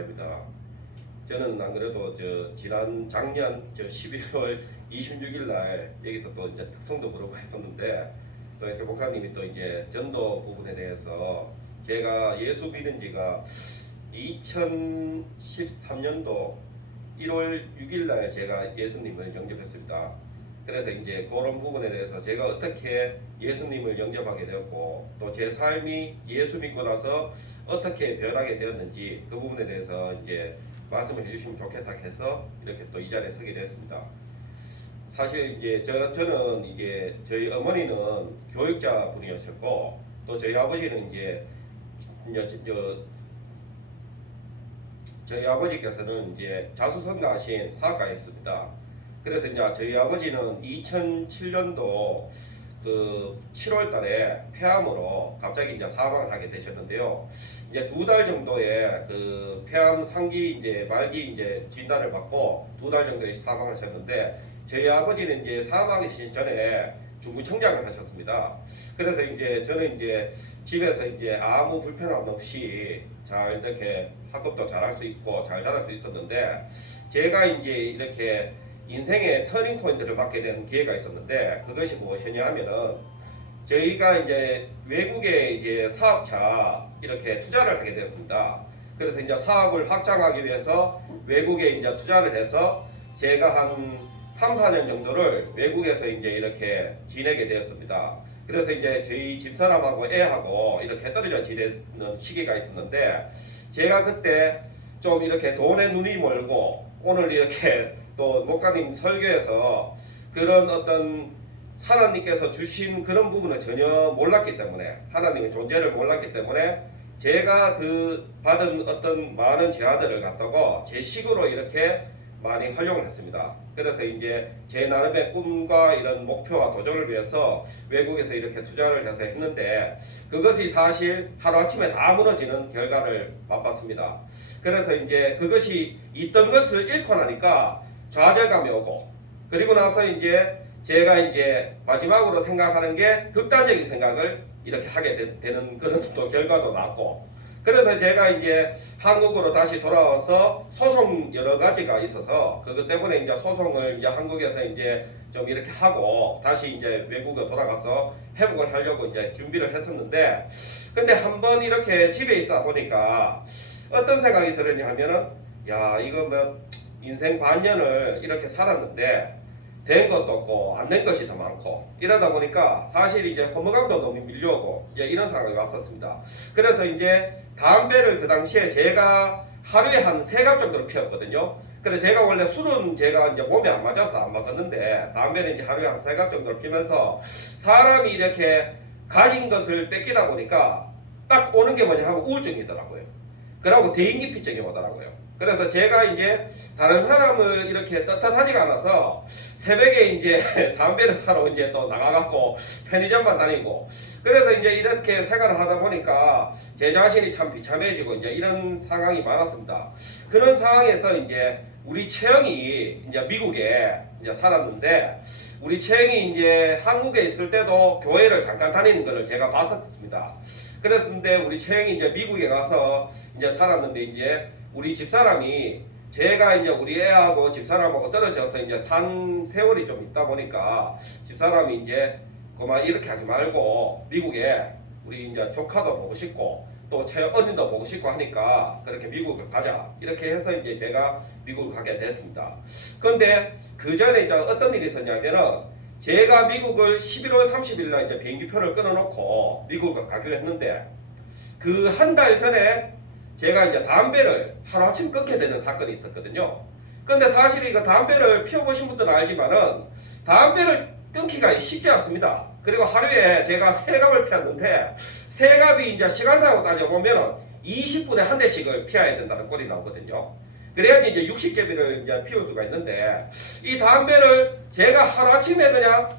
목사입니다. 저는 안 그래도 지난 작년 12월 26일 날 여기서 또 이제 특성도 그러고 했었는데, 또 이렇게 목사님이 또 이제 전도 부분에 대해서 제가 예수 믿은 지가 2013년도 1월 6일 날 제가 예수님을 영접했습니다. 그래서 이제 그런 부분에 대해서 제가 어떻게 예수님을 영접하게 되었고, 또 제 삶이 예수 믿고 나서 어떻게 변하게 되었는지 그 부분에 대해서 이제 말씀을 해주시면 좋겠다 해서 이렇게 또 이 자리에 서게 됐습니다. 사실 이제 저는 이제 저희 어머니는 교육자 분이셨고, 또 저희 아버지는 이제 저희 아버지께서는 이제 자수성가하신 사학가였습니다. 그래서 이제 저희 아버지는 2007년도 그 7월 달에 폐암으로 갑자기 이제 사망을 하게 되셨는데요. 이제 2달 정도의 그 폐암 상기 이제 말기 이제 진단을 받고 2달 정도의 사망을 하셨는데, 저희 아버지는 이제 사망하기 전에 중구청장을 하셨습니다. 그래서 이제 저는 이제 집에서 이제 아무 불편함 없이 잘 이렇게 학업도 잘할 수 있고 잘 자랄 수 있었는데, 제가 이제 이렇게 인생의 터닝 포인트를 맞게 된 기회가 있었는데, 그것이 무엇이냐 하면은 저희가 이제 외국에 이제 사업차 이렇게 투자를 하게 되었습니다. 그래서 이제 사업을 확장하기 위해서 외국에 이제 투자를 해서 제가 한 3, 4년 정도를 외국에서 이제 이렇게 지내게 되었습니다. 그래서 이제 저희 집사람하고 애하고 이렇게 떨어져 지내는 시기가 있었는데, 제가 그때 좀 이렇게 돈에 눈이 멀고 오늘 이렇게 또 목사님 설교에서 그런 어떤 하나님께서 주신 그런 부분을 전혀 몰랐기 때문에, 하나님의 존재를 몰랐기 때문에 제가 그 받은 어떤 많은 제안들을 갖다가 제 식으로 이렇게 많이 활용을 했습니다. 그래서 이제 제 나름의 꿈과 이런 목표와 도전을 위해서 외국에서 이렇게 투자를 해서 했는데, 그것이 사실 하루아침에 다 무너지는 결과를 맛봤습니다. 그래서 이제 그것이 있던 것을 잃고 나니까 좌절감이 오고, 그리고 나서 이제 제가 이제 마지막으로 생각하는 게 극단적인 생각을 이렇게 하게 되는 그런 또 결과도 났고, 그래서 제가 이제 한국으로 다시 돌아와서 소송 여러 가지가 있어서 그것 때문에 이제 소송을 이제 한국에서 이제 좀 이렇게 하고 다시 이제 외국에 돌아가서 회복을 하려고 이제 준비를 했었는데, 근데 한번 이렇게 집에 있다 보니까 어떤 생각이 들었냐 하면은, 야, 이거 뭐 인생 반년을 이렇게 살았는데 된 것도 없고 안 된 것이 더 많고, 이러다 보니까 사실 이제 허무감도 너무 밀려오고 이런 상황이 왔었습니다. 그래서 이제 담배를 그 당시에 제가 하루에 한 3갑 정도를 피웠거든요. 그래서 제가 원래 술은 제가 이제 몸에 안 맞아서 안 먹었는데, 담배는 이제 하루에 한 3갑 정도를 피면서 사람이 이렇게 가진 것을 뺏기다 보니까 딱 오는 게 뭐냐 하면 우울증이더라고요. 그러고 대인기피증이 오더라고요. 그래서 제가 이제 다른 사람을 이렇게 떳떳하지가 않아서 새벽에 이제 담배를 사러 이제 또 나가갖고 편의점만 다니고, 그래서 이제 이렇게 생활을 하다 보니까 제 자신이 참 비참해지고 이제 이런 상황이 많았습니다. 그런 상황에서 이제 우리 채영이 이제 미국에 이제 살았는데, 우리 채영이 이제 한국에 있을 때도 교회를 잠깐 다니는 것을 제가 봤었습니다. 그랬는데 우리 채영이 이제 미국에 가서 이제 살았는데, 이제 우리 집사람이 제가 이제 우리 애하고 집사람하고 떨어져서 이제 산 세월이 좀 있다 보니까 집사람이 이제 그만 이렇게 하지 말고 미국에 우리 이제 조카도 보고 싶고 또 채언니도 보고 싶고 하니까 그렇게 미국을 가자 이렇게 해서 이제 제가 미국을 가게 됐습니다. 그런데 그 전에 이제 어떤 일이 있었냐면은, 제가 미국을 11월 30일 날 이제 비행기표를 끊어놓고 미국을 가기로 했는데, 그 한 달 전에 제가 이제 담배를 하루아침 끊게 되는 사건이 있었거든요. 근데 사실 이거 담배를 피워보신 분들은 알지만은 담배를 끊기가 쉽지 않습니다. 그리고 하루에 제가 3갑을 피웠는데, 3갑이 이제 시간상으로 따져보면은 20분에 한 대씩을 피워야 된다는 꼴이 나오거든요. 그래야지 이제 60개비를 이제 피울 수가 있는데, 이 담배를 제가 하루아침에 그냥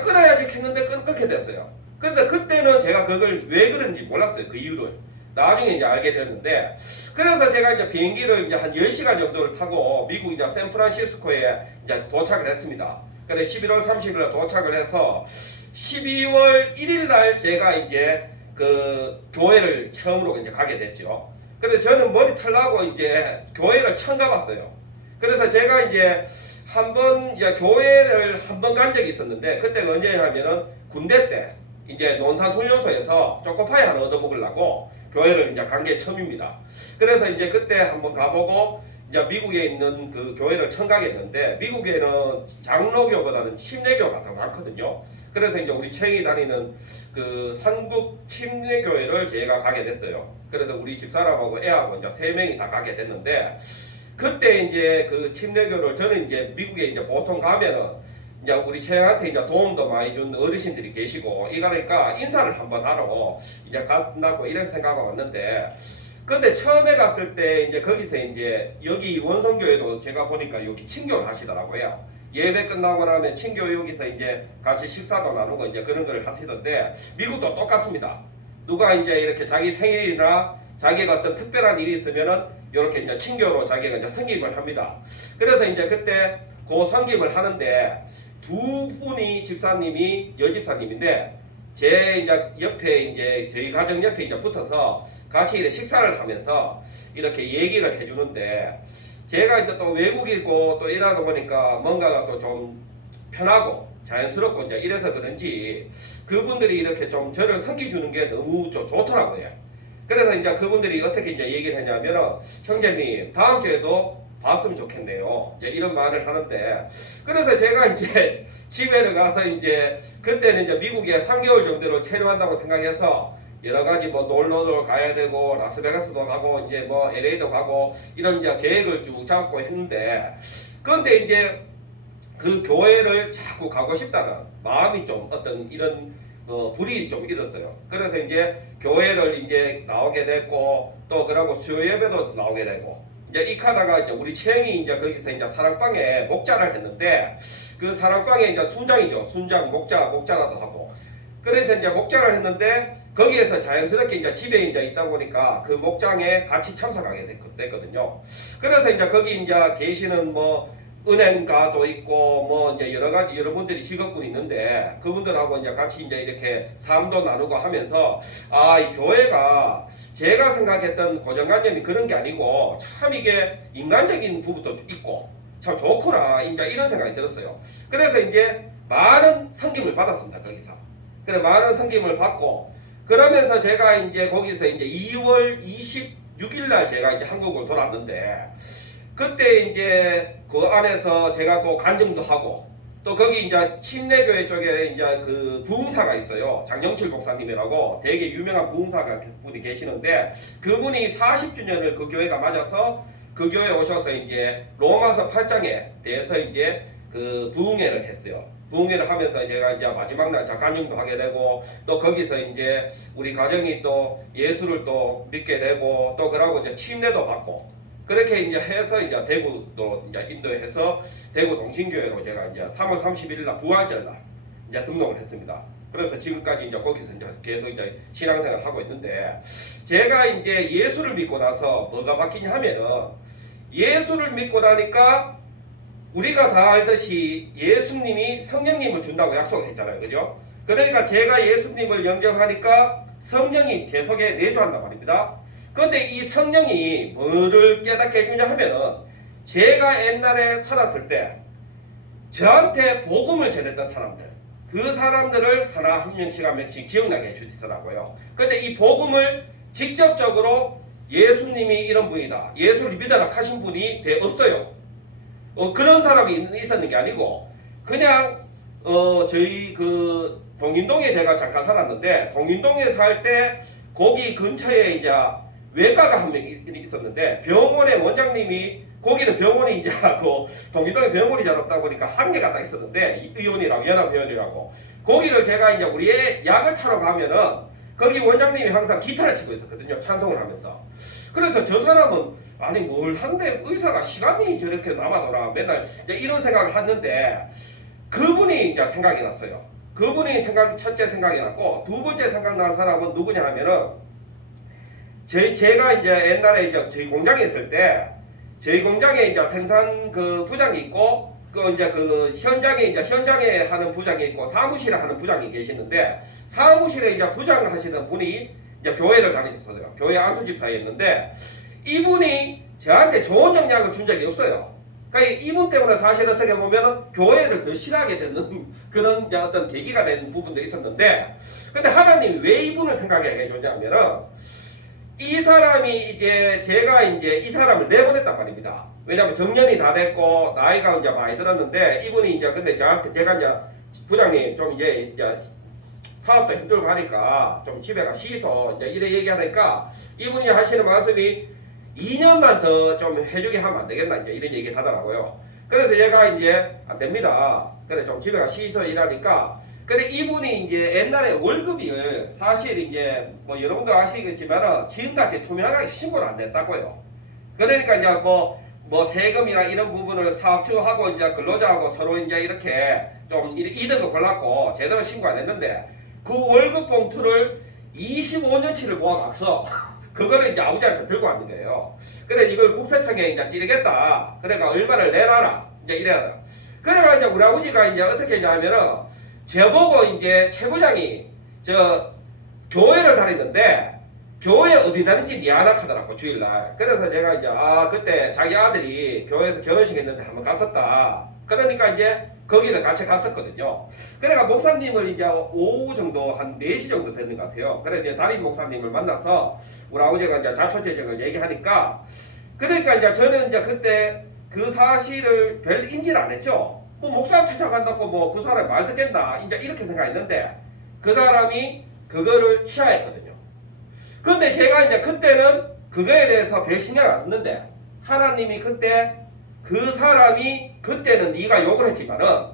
끊어야지 했는데 끊게 됐어요. 근데 그때는 제가 그걸 왜 그런지 몰랐어요. 그 이유를. 나중에 이제 알게 됐는데, 그래서 제가 이제 비행기를 이제 한 10시간 정도를 타고 미국 이제 샌프란시스코에 이제 도착을 했습니다. 그래 11월 30일에 도착을 해서 12월 1일 날 제가 이제 그 교회를 처음으로 이제 가게 됐죠. 그래서 저는 머리 털라고 이제 교회를 처음 가봤어요. 그래서 제가 이제 한번 이제 교회를 한 번 간 적이 있었는데 그때가 언제냐면은 군대 때 이제 논산훈련소에서 초코파이 하나 얻어먹으려고 교회를 이제 간 게 처음입니다. 그래서 이제 그때 한번 가보고 이제 미국에 있는 그 교회를 처음 가게 됐는데 미국에는 장로교보다는 침례교가 더 많거든요. 그래서 이제 우리 챙이 다니는 그 한국 침례교회를 제가 가게 됐어요. 그래서 우리 집사람하고 애하고 이제 3명이 다 가게 됐는데 그때 이제 그 침례교를 저는 이제 미국에 이제 보통 가면은 이제 우리 채영한테 이제 도움도 많이 준 어르신들이 계시고 이거니까 인사를 한번 하러 이제 간다고 이렇게 생각하고 왔는데 근데 처음에 갔을 때 이제 거기서 이제 여기 원성교회도 제가 보니까 여기 친교를 하시더라고요. 예배 끝나고 나면 친교 여기서 이제 같이 식사도 나누고 이제 그런 걸 하시던데 미국도 똑같습니다. 누가 이제 이렇게 자기 생일이나 자기가 어떤 특별한 일이 있으면은 이렇게 이제 친교로 자기가 이제 성김을 합니다. 그래서 이제 그때 그 성김을 하는데 두 분이 집사님이 여집사님인데 제 이제 옆에 이제 저희 가정 옆에 이제 붙어서 같이 이렇게 식사를 하면서 이렇게 얘기를 해주는데 제가 이제 또 외국이고 또 이러다 보니까 뭔가가 또 좀 편하고 자연스럽고 이제 이래서 그런지 그분들이 이렇게 좀 저를 섬기주는 게 너무 좀 좋더라고요. 그래서 이제 그분들이 어떻게 이제 얘기를 했냐면은 형제님 다음 주에도 봤으면 좋겠네요. 이제 이런 말을 하는데 그래서 제가 이제 집에를 가서 이제 그때는 이제 미국에 3개월 정도로 체류한다고 생각해서 여러 가지 뭐 놀러도 가야 되고 라스베가스도 가고 이제 뭐 LA도 가고 이런 이제 계획을 쭉 잡고 했는데 그런데 이제 그 교회를 자꾸 가고 싶다는 마음이 좀 어떤 이런 불이 좀 일었어요. 그래서 이제 교회를 이제 나오게 됐고 또 그러고 수요 예배도 나오게 되고 이제 익하다가 이제 우리 채영이 이제 거기서 이제 사랑방에 목자를 했는데 그 사랑방에 이제 순장이죠. 순장 목자라도 하고 그래서 이제 목자를 했는데 거기에서 자연스럽게 이제 집에 이제 있다 보니까 그 목장에 같이 참석하게 됐거든요. 그래서 이제 거기 이제 계시는 뭐 은행가도 있고 뭐 이제 여러 가지 여러분들이 직업군이 있는데 그분들하고 이제 같이 이제 이렇게 삶도 나누고 하면서 아, 이 교회가 제가 생각했던 고정관념이 그런 게 아니고 참 이게 인간적인 부분도 있고 참 좋구나 이제 이런 생각이 들었어요. 그래서 이제 많은 섬김을 받았습니다. 거기서. 그래 많은 섬김을 받고 그러면서 제가 이제 거기서 이제 2월 26일 날 제가 이제 한국을 돌아왔는데 그때 이제 그 안에서 제가 또 간증도 하고 또 거기 이제 침례교회 쪽에 이제 그 부흥사가 있어요. 장영칠 목사님이라고 되게 유명한 부흥사가 분이 계시는데 그분이 40주년을 그 교회가 맞아서 그 교회에 오셔서 이제 로마서 8장에 대해서 이제 그 부흥회를 했어요. 부흥회를 하면서 제가 이제 마지막 날 간증도 하게 되고 또 거기서 이제 우리 가정이 또 예수를 또 믿게 되고 또 그러고 이제 침례도 받고 그렇게 이제 해서 이제 대구도 이제 인도해서 대구 동신교회로 제가 이제 3월 31일 날 부활절 날 이제 등록을 했습니다. 그래서 지금까지 이제 거기서 이제 계속 이제 신앙생활을 하고 있는데 제가 이제 예수를 믿고 나서 뭐가 바뀌냐 하면은 예수를 믿고 나니까 우리가 다 알듯이 예수님이 성령님을 준다고 약속을 했잖아요. 그죠? 그러니까 제가 예수님을 영접하니까 성령이 제 속에 내주한단 말입니다. 그런데 이 성령이 뭐를 깨닫게 해주냐 하면은 제가 옛날에 살았을 때 저한테 복음을 전했던 사람들 그 사람들을 하나 한 명씩 기억나게 해주시더라고요. 그런데 이 복음을 직접적으로 예수님이 이런 분이다 예수를 믿어라 하신 분이 없어요. 그런 사람이 있었는 게 아니고 그냥 저희 그 동인동에 제가 잠깐 살았는데 동인동에 살 때 거기 근처에 이제 외과가 한 명 있었는데 병원의 원장님이 거기는 병원이 이제 그 동인동에 병원이 잘 없다 보니까 한 개가 딱 있었는데 의원이라고 연합의원이라고 거기를 제가 이제 우리의 약을 타러 가면은 거기 원장님이 항상 기타를 치고 있었거든요. 찬송을 하면서. 그래서 저 사람은 아니 뭘 한데 의사가 시간이 저렇게 남아도나 맨날 이런 생각을 했는데 그분이 이제 생각이 났어요. 그분이 첫째 생각이 났고 두 번째 생각난 사람은 누구냐 하면은 제가 이제 옛날에 이제 저희 공장에 있을 때 저희 공장에 이제 생산 그 부장이 있고 그 이제 그 현장에 하는 부장이 있고 사무실에 하는 부장이 계시는데 사무실에 이제 부장 하시는 분이 이제 교회를 다니셨어요. 교회 안수 집사였는데 이분이 저한테 좋은 영향을 준 적이 없어요. 그러니까 이분 때문에 사실 어떻게 보면은 교회를 더 싫어하게 되는 그런 이제 어떤 계기가 된 부분도 있었는데, 근데 하나님이 왜 이분을 생각하게 해줬냐면은 이 사람이 이제 제가 이제 이 사람을 내보냈단 말입니다. 왜냐면 정년이 다 됐고 나이가 이제 많이 들었는데 이분이 이제 근데 저한테 제가 이제 부장님 좀 이제 사업도 힘들고 하니까 좀 집에 가 쉬소 이제 이래 얘기하니까 이분이 하시는 말씀이 2년만 더 좀 해주게 하면 안 되겠나 이제 이런 얘기 하더라고요. 그래서 제가 이제 안 됩니다. 그래 좀 집에 가 쉬소 이러니까, 근데 이분이 이제 옛날에 월급을 사실 이제 뭐 여러분도 아시겠지만은 지금같이 투명하게 신고를 안 냈다고요. 그러니까 이제 뭐 세금이나 이런 부분을 사업주하고 이제 근로자하고 서로 이제 이렇게 좀 이득을 골랐고 제대로 신고 안 했는데 그 월급 봉투를 25년치를 모아놨어. 그거를 이제 아버지한테 들고 가는 거예요. 그래 이걸 국세청에 이제 찌르겠다. 그러니까 얼마를 내놔라. 이제 이래라. 그래가 이제 우리 아버지가 이제 어떻게 했냐면은 저보고 이제 최 부장이 저 교회를 다니는데 교회 어디 다니는지 니 알아 하더라고 주일날. 그래서 제가 이제 그때 자기 아들이 교회에서 결혼식 했는데 한번 갔었다. 그러니까 이제 거기를 같이 갔었거든요. 그러니까 목사님을 이제 오후 정도 한 4시 정도 됐는 것 같아요. 그래서 이제 담임 목사님을 만나서 우리 아버지가 이제 자초재정을 얘기하니까, 그러니까 이제 저는 이제 그때 그 사실을 별 인지를 안 했죠. 뭐 목사한테 찾아간다고 뭐 그 사람이 말 듣겠나 이제 이렇게 생각했는데 그 사람이 그거를 취하했거든요. 근데 제가 이제 그때는 그거에 대해서 별 신경 안 썼는데 하나님이 그때 그 사람이 그때는 네가 욕을 했지만은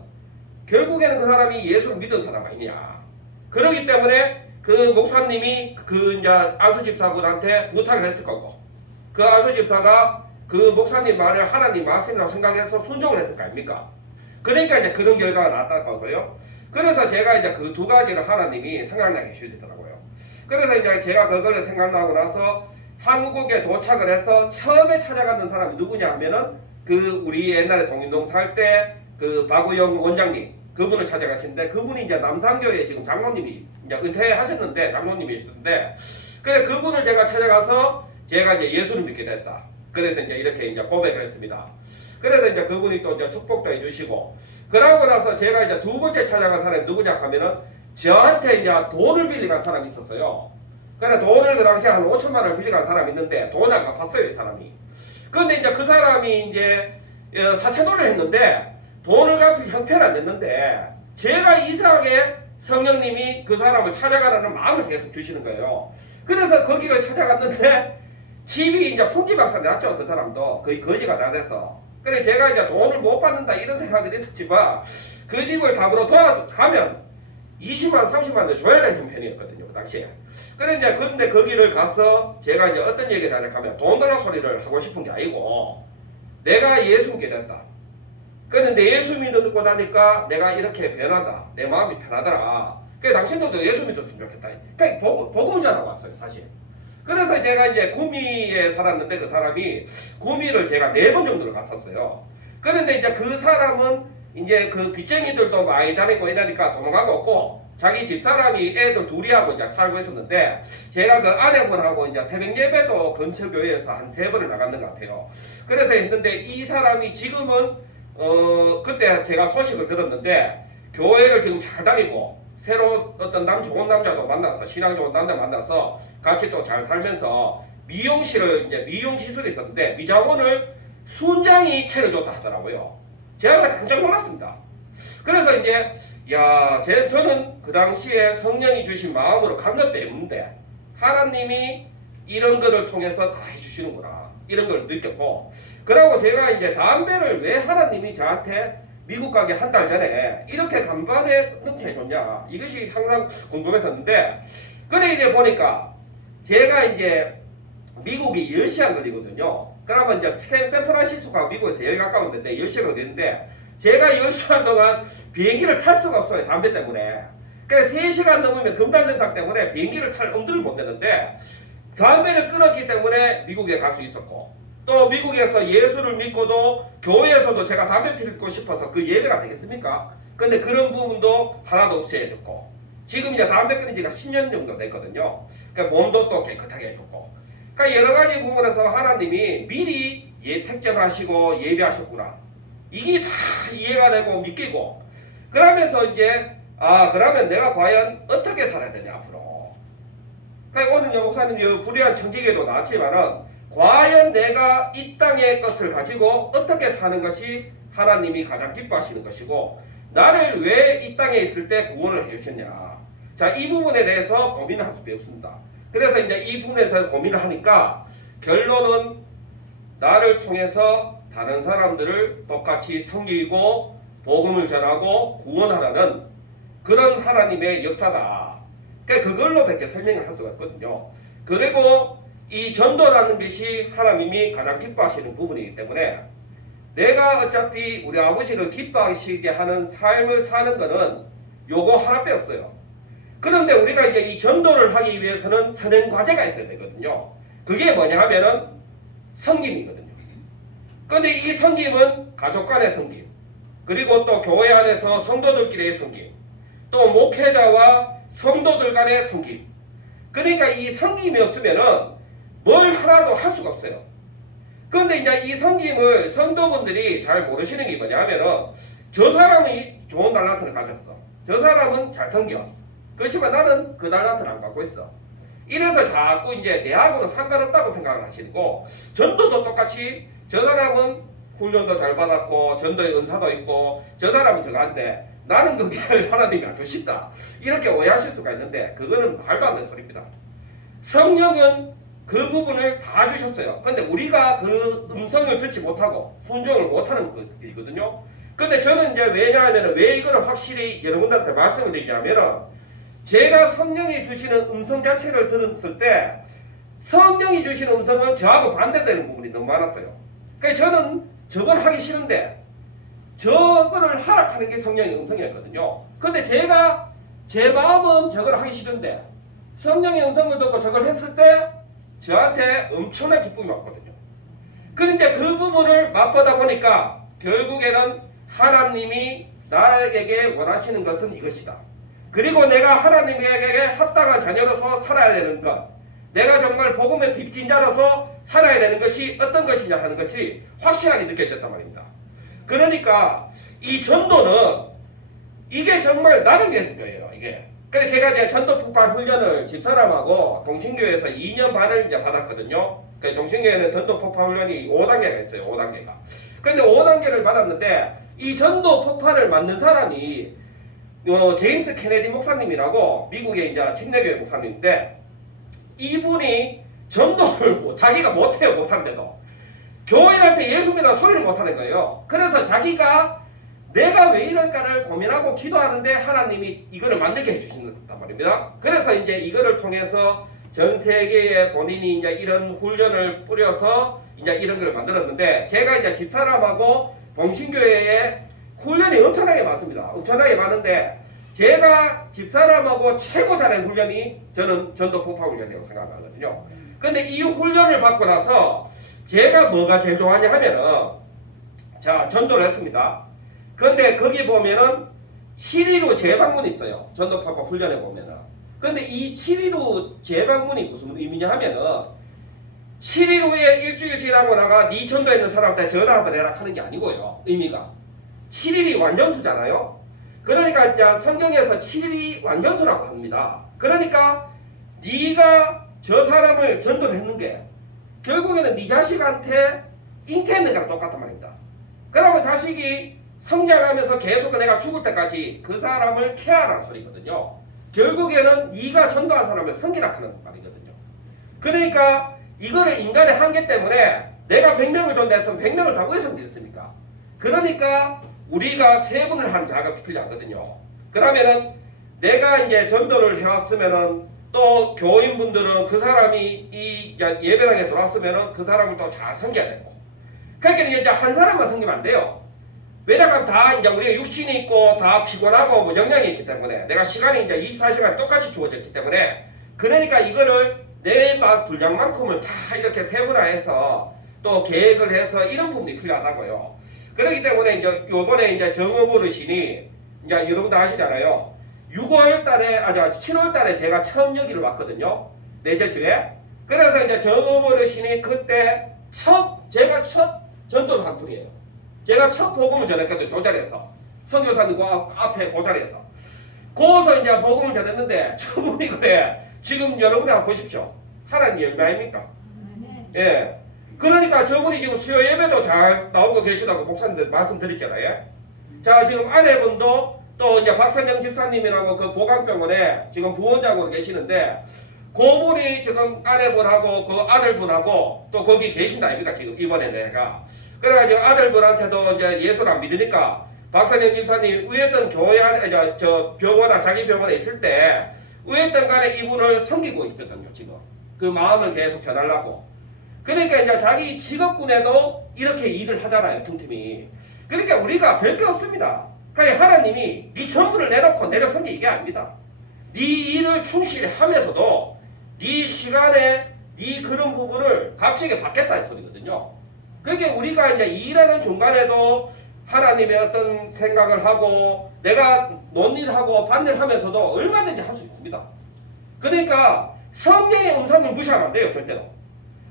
결국에는 그 사람이 예수를 믿은 사람 아니냐. 그러기 때문에 그 목사님이 그 이제 안수 집사분한테 부탁을 했을 거고 그 안수 집사가 그 목사님 말을 하나님 말씀이라고 생각해서 순종을 했을 거 아닙니까? 그러니까 이제 그런 결과가 나왔다는 거고요. 그래서 제가 이제 그 두 가지를 하나님이 생각나게 해주시더라고요. 그래서 이제 제가 그거를 생각나고 나서 한국에 도착을 해서 처음에 찾아가는 사람이 누구냐 하면은 그 우리 옛날에 동인동 살 때 그 박우영 원장님 그분을 찾아가시는데 그분이 이제 남산교회 지금 장로님이 이제 은퇴하셨는데 장로님이셨는데, 그래 그분을 제가 찾아가서 제가 이제 예수를 믿게 됐다. 그래서 이제 이렇게 이제 고백을 했습니다. 그래서 이제 그분이 또 이제 축복도 해주시고, 그러고 나서 제가 이제 두 번째 찾아간 사람이 누구냐 하면은 저한테 이제 돈을 빌려간 사람이 있었어요. 그래 돈을 그 당시에 한 5천만 원을 빌려간 사람이 있는데 돈을 안 갚았어요 이 사람이. 근데 이제 그 사람이 이제 사채돈을 했는데 돈을 갚을 형편이 안 됐는데 제가 이상하게 성령님이 그 사람을 찾아가라는 마음을 계속 주시는 거예요. 그래서 거기를 찾아갔는데 집이 이제 풍지박산 났죠. 그 사람도 거의 거지가 다 돼서. 그래 제가 이제 돈을 못 받는다 이런 생각이 있었지만 그 집을 답으로 도와가면 20만 30만을 줘야 될 형편이었거든요 그 당시에. 그래 이제 근데 거기를 가서 제가 이제 어떤 얘기를 하냐 하면 돈 달라 소리를 하고 싶은 게 아니고 내가 예수 믿게 됐다. 그런데 예수 믿고 나니까 내가 이렇게 변하다. 내 마음이 편하더라. 그래 당신들도 예수 믿었으면 좋겠다. 그러니까 복음을 전하고 왔어요 사실. 그래서 제가 이제 구미에 살았는데 그 사람이 구미를 제가 4번 정도를 갔었어요. 그런데 이제 그 사람은 이제 그 빚쟁이들도 많이 다니고 이러니까 도망가고 없고 자기 집사람이 애들 둘이하고 이제 살고 있었는데 제가 그 아내분하고 이제 새벽 예배도 근처 교회에서 한 3번을 나갔는 것 같아요. 그래서 했는데 이 사람이 지금은 그때 제가 소식을 들었는데 교회를 지금 잘 다니고 새로 어떤 좋은 남자도 만나서 신앙 좋은 남자 만나서 같이 또 잘 살면서 미용실을 이제 미용 시술이 있었는데 미장원을 순장이 차려줬다 하더라고요. 제가 깜짝 놀랐습니다. 그래서 이제 저는 그 당시에 성령이 주신 마음으로 간 것 때문에 하나님이 이런 거를 통해서 다 해주시는구나 이런 걸 느꼈고, 그러고 제가 이제 담배를 왜 하나님이 저한테 미국 가기 한 달 전에 이렇게 간밤에 끊게 해줬냐 이것이 항상 궁금했었는데, 그래 이제 보니까 제가 이제 미국이 10시간 걸리거든요. 그러면 이제 샌프란시스코가 미국에서 여기 가까운데 10시간 걸리는데 제가 10시간 동안 비행기를 탈 수가 없어요 담배 때문에. 그래서 3시간 넘으면 금단 증상 때문에 비행기를 탈 엄두를 못 내는데 담배를 끊었기 때문에 미국에 갈 수 있었고, 또 미국에서 예수를 믿고도 교회에서도 제가 담배 피우고 싶어서 그 예배가 되겠습니까? 근데 그런 부분도 하나도 없애야 됐고 지금 이제 담배 끊은 지가 10년 정도 됐거든요. 그러니까 몸도 또 깨끗하게 해줬고. 그러니까 여러 가지 부분에서 하나님이 미리 택정하시고 예비하셨구나. 이게 다 이해가 되고 믿기고. 그러면서 이제 그러면 내가 과연 어떻게 살아야 되냐 앞으로. 그러니까 오늘 목사님 불의한 청지기에도 나왔지만은 과연 내가 이 땅의 것을 가지고 어떻게 사는 것이 하나님이 가장 기뻐하시는 것이고 나를 왜 이 땅에 있을 때 구원을 해주셨냐. 자, 이 부분에 대해서 고민을 할 수밖에 없습니다. 그래서 이제 이 부분에서 고민을 하니까 결론은 나를 통해서 다른 사람들을 똑같이 섬기고 복음을 전하고 구원하라는 그런 하나님의 역사다. 그러니까 그걸로 밖에 설명을 할 수가 없거든요. 그리고 이 전도라는 것이 하나님이 가장 기뻐하시는 부분이기 때문에 내가 어차피 우리 아버지를 기뻐하시게 하는 삶을 사는 것은 요거 하나밖에 없어요. 그런데 우리가 이제 이 전도를 하기 위해서는 선행 과제가 있어야 되거든요. 그게 뭐냐 하면은 섬김이거든요. 그런데 이 섬김은 가족 간의 섬김, 그리고 또 교회 안에서 성도들끼리의 섬김, 또 목회자와 성도들 간의 섬김. 그러니까 이 섬김이 없으면은 뭘 하나도 할 수가 없어요. 그런데 이제 이 섬김을 성도분들이 잘 모르시는 게 뭐냐 하면은 저 사람이 좋은 달란트를 가졌어. 저 사람은 잘 섬겨. 그렇지만 나는 그 달란트를 안 갖고 있어. 이래서 자꾸 이제 내하고는 상관없다고 생각을 하시고 전도도 똑같이 저 사람은 훈련도 잘 받았고 전도의 은사도 있고 저 사람은 저거 한데 나는 그게 하나님이 안 주신다. 이렇게 오해하실 수가 있는데 그거는 말도 안 되는 소리입니다. 성령은 그 부분을 다 주셨어요. 근데 우리가 그 음성을 듣지 못하고 순종을 못하는 것이거든요. 근데 저는 이제 왜냐하면 왜 이거를 확실히 여러분들한테 말씀을 드리냐면은 제가 성령이 주시는 음성 자체를 들었을 때 성령이 주시는 음성은 저하고 반대되는 부분이 너무 많았어요. 그러니까 저는 저걸 하기 싫은데 저거를 하락하는 게 성령의 음성이었거든요. 근데 제가 제 마음은 저걸 하기 싫은데 성령의 음성을 듣고 저걸 했을 때 저한테 엄청난 기쁨이 왔거든요. 그런데 그 부분을 맛보다 보니까 결국에는 하나님이 나에게 원하시는 것은 이것이다. 그리고 내가 하나님에게 합당한 자녀로서 살아야 되는 것, 내가 정말 복음의 빚진 자로서 살아야 되는 것이 어떤 것이냐 하는 것이 확실하게 느껴졌단 말입니다. 그러니까 이 전도는 이게 정말 나를 위한 거예요. 이게. 그래서 제가 이제 전도 폭발 훈련을 집사람하고 동신교회에서 2년 반을 이제 받았거든요. 그 동신교회는 전도 폭발 훈련이 5단계가 있어요. 5단계가. 근데 5단계를 받았는데 이 전도 폭발을 만든 사람이 제임스 케네디 목사님이라고 미국의 이제 침례교회 목사님인데 이분이 전도를 자기가 못해요. 목사인데도 교인한테 예수 믿어 소리를 못하는 거예요. 그래서 자기가 내가 왜 이럴까를 고민하고 기도하는데 하나님이 이거를 만들게 해주신단 말입니다. 그래서 이제 이거를 통해서 전 세계에 본인이 이제 이런 훈련을 뿌려서 이제 이런 걸 만들었는데 제가 이제 집사람하고 봉신교회에 훈련이 엄청나게 많습니다. 엄청나게 많은데 제가 집사람하고 최고 잘한 훈련이 저는 전도 폭파 훈련이라고 생각하거든요. 근데 이 훈련을 받고 나서 제가 뭐가 제일 좋아하냐 하면은 자 전도를 했습니다. 근데 거기 보면은 7.15 재방문이 있어요. 전도 폭파 훈련에 보면은. 근데 이 7.15 재방문이 무슨 의미냐 하면은 7.15에 일주일 지나고 나가 네 전도에 있는 사람한테 전화 한번 해라 하는 게 아니고요. 의미가 7일이 완전수잖아요. 그러니까 이제 성경에서 7일이 완전수라고 합니다. 그러니까 네가 저 사람을 전도를 했는 게 결국에는 네 자식한테 잉태했는 거랑 똑같단 말입니다. 그러면 자식이 성장하면서 계속 내가 죽을 때까지 그 사람을 케어하라는 소리거든요. 결국에는 네가 전도한 사람을 섬기라 하는 말이거든요. 그러니까 이거를 인간의 한계 때문에 내가 100명을 전도했으면 100명을 다 구해서 됐습니까? 그러니까 우리가 세분을 하는 자가 필요하거든요. 그러면은 내가 이제 전도를 해왔으면은 또 교인분들은 그 사람이 이 예배당에 들어왔으면은 그 사람을 또 잘 섬겨야 되고. 그러니까 이제 한 사람만 섬기면 안 돼요. 왜냐하면 다 이제 우리가 육신이 있고 다 피곤하고 뭐 영향이 있기 때문에 내가 시간이 이제 24시간 똑같이 주어졌기 때문에 그러니까 이거를 내 분량만큼을 다 이렇게 세분화해서 또 계획을 해서 이런 부분이 필요하다고요. 그렇기 때문에 이제 요번에 이제 정업 어르신이 이제 여러분들 아시잖아요. 7월 달에 제가 처음 여기를 왔거든요. 넷째 주에. 그래서 이제 저 어르신이 그때 제가 첫 전도를 한 분이에요. 제가 첫 복음을 전했거든요. 교자리에서. 선교사님 그 앞에 교자리에서. 거기서 이제 복음을 전했는데 저분이 그래. 지금 여러분이 한번 보십시오. 하나님 열매 아닙니까? 예. 그러니까 저분이 지금 수요 예배도 잘 나오고 계시다고 목사님들 말씀드렸잖아요. 자, 지금 아내분도 또 이제 박선영 집사님이라고 그 보건병원에 지금 부원장으로 계시는데 그분이 지금 아내분하고 그 아들분하고 또 거기 계신다 아닙니까? 지금 이번에 내가. 그래가지고 아들분한테도 이제 예수를 안 믿으니까 박선영 집사님 위에던 교회 안에 저 병원이나 자기 병원에 있을 때 위에던 간에 이분을 섬기고 있거든요. 지금 그 마음을 계속 전하려고. 그러니까 이제 자기 직업군에도 이렇게 일을 하잖아요. 틈틈이. 그러니까 우리가 별게 없습니다. 그러니까 하나님이 네 전부를 내놓고 내려 섬기 이게 아닙니다. 네 일을 충실히 하면서도 네 시간에 네 그런 부분을 값지게 받겠다 이 소리거든요. 그러니까 우리가 이제 일하는 중간에도 하나님의 어떤 생각을 하고 내가 논일을 하고 반일 하면서도 얼마든지 할 수 있습니다. 그러니까 성령의 음성을 무시하면 안 돼요. 절대로.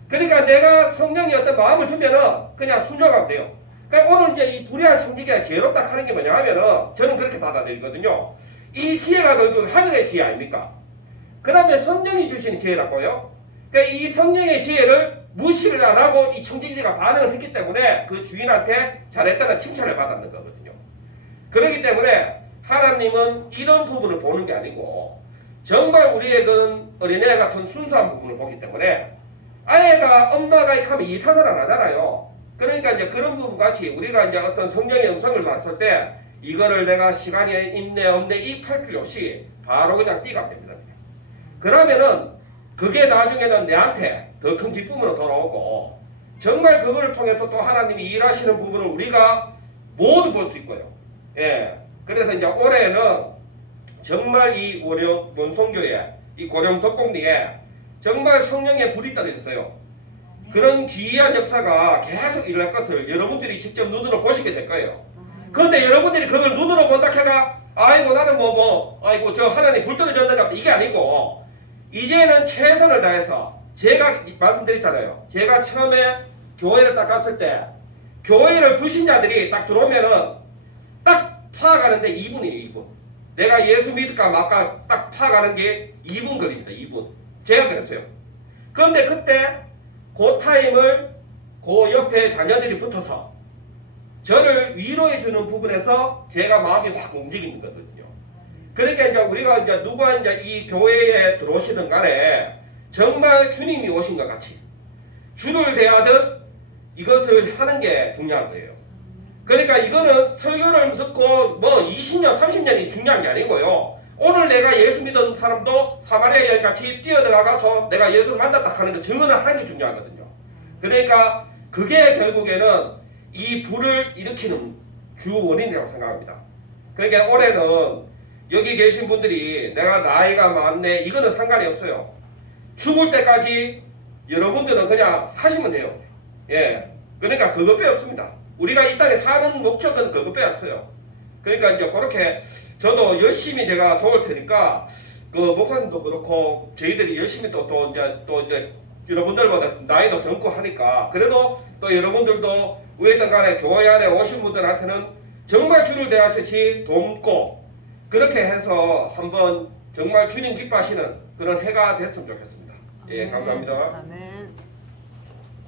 그러니까 내가 성령이 어떤 마음을 주면은 그냥 순종하면 돼요. 그러니까 오늘 이제 이 불의한 청지기가 지혜롭다 하는 게 뭐냐 하면은 저는 그렇게 받아들이거든요. 이 지혜가 결국 하늘의 지혜 아닙니까? 그 다음에 성령이 주시는 지혜라고요. 그러니까 이 성령의 지혜를 무시를 안 하고 이 청지기가 반응을 했기 때문에 그 주인한테 잘했다는 칭찬을 받았는 거거든요. 그렇기 때문에 하나님은 이런 부분을 보는 게 아니고 정말 우리의 그런 어린애 같은 순수한 부분을 보기 때문에 아이가 엄마가 이렇게 하면 이타설 안 하잖아요. 그러니까 이제 그런 부분 같이 우리가 이제 어떤 성령의 음성을 봤을 때 이거를 내가 시간이 있네 없네 이 팔 필요 없이 바로 그냥 뛰가면 됩니다. 그러면은 그게 나중에는 내한테 더 큰 기쁨으로 돌아오고 정말 그거를 통해서 또 하나님이 일하시는 부분을 우리가 모두 볼 수 있고요. 예. 그래서 이제 올해는 정말 이 원송교회 이 고령 덕공리에 정말 성령의 불이 떨어졌어요. 그런 기이한 역사가 계속 일어날 것을 여러분들이 직접 눈으로 보시게 될 거예요. 그런데 여러분들이 그걸 눈으로 본다 해가 아이고 나는 아이고 저 하나님 불 떨어졌는가 이게 아니고 이제는 최선을 다해서 제가 말씀드렸잖아요. 제가 처음에 교회를 딱 갔을 때 교회를 불신자들이 딱 들어오면은 딱 파악하는데 2분이에요. 2분. 내가 예수 믿을까 말까 딱 파악하는 게 2분 걸립니다. 2분. 제가 그랬어요. 그런데 그때 그 타임을 그 옆에 자녀들이 붙어서 저를 위로해 주는 부분에서 제가 마음이 확 움직이는 거거든요. 그러니까 이제 우리가 이제 누가 이제 이 교회에 들어오시는 간에 정말 주님이 오신 것 같이 주를 대하듯 이것을 하는 게 중요한 거예요. 그러니까 이거는 설교를 듣고 20년, 30년이 중요한 게 아니고요. 오늘 내가 예수 믿은 사람도 사마리아 여인 같이 뛰어들어가서 내가 예수를 만났다 하는 거 증언을 하는 게 중요하거든요. 그러니까 그게 결국에는 이 불을 일으키는 주 원인이라고 생각합니다. 그러니까 올해는 여기 계신 분들이 내가 나이가 많네 이거는 상관이 없어요. 죽을 때까지 여러분들은 그냥 하시면 돼요. 예, 그러니까 그것밖에 없습니다. 우리가 이 땅에 사는 목적은 그것밖에 없어요. 그러니까 이제 그렇게 저도 열심히 제가 도울 테니까 그 목사님도 그렇고 저희들이 열심히 또 이제 여러분들보다 나이도 젊고 하니까 그래도 또 여러분들도 위에든 간에 교회 안에 오신 분들한테는 정말 주를 대하듯이 돕고 그렇게 해서 한번 정말 주님 기뻐하시는 그런 해가 됐으면 좋겠습니다. 예, 감사합니다. 아멘.